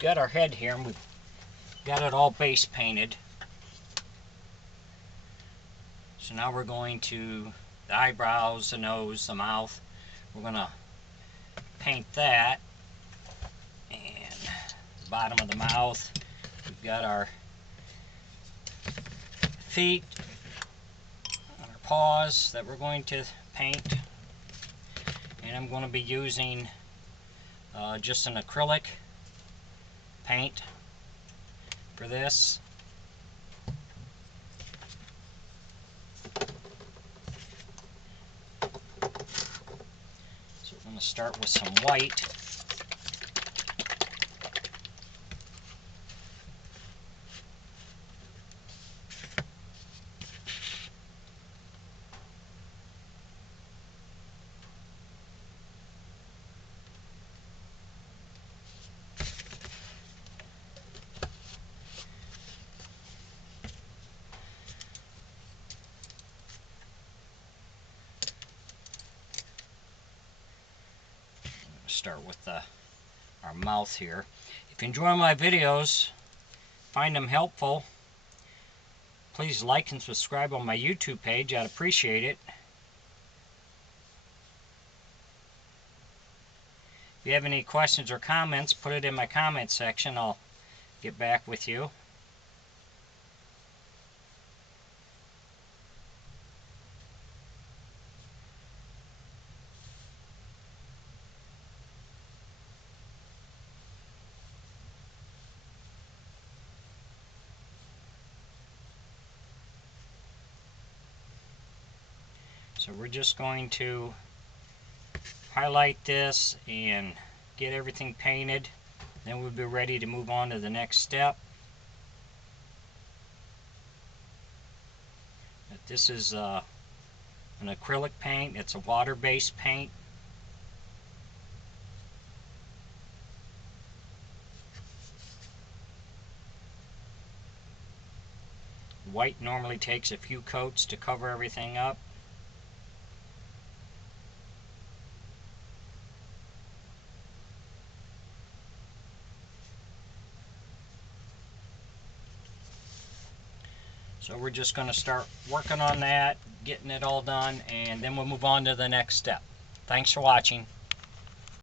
got our head here and we've got it all base painted. So now we're going to the eyebrows, the nose, the mouth. We're going to paint that. And the bottom of the mouth. We've got our feet, our paws that we're going to paint. And I'm going to be using just an acrylic paint for this. So we're going to start with some white. Start with our mouth here. If you enjoy my videos, find them helpful, please like and subscribe on my YouTube page. I'd appreciate it. If you have any questions or comments, put it in my comment section. I'll get back with you. So we're just going to highlight this and get everything painted. Then we'll be ready to move on to the next step. But this is an acrylic paint. It's a water-based paint. White normally takes a few coats to cover everything up. So we're just going to start working on that, getting it all done, and then we'll move on to the next step. Thanks for watching.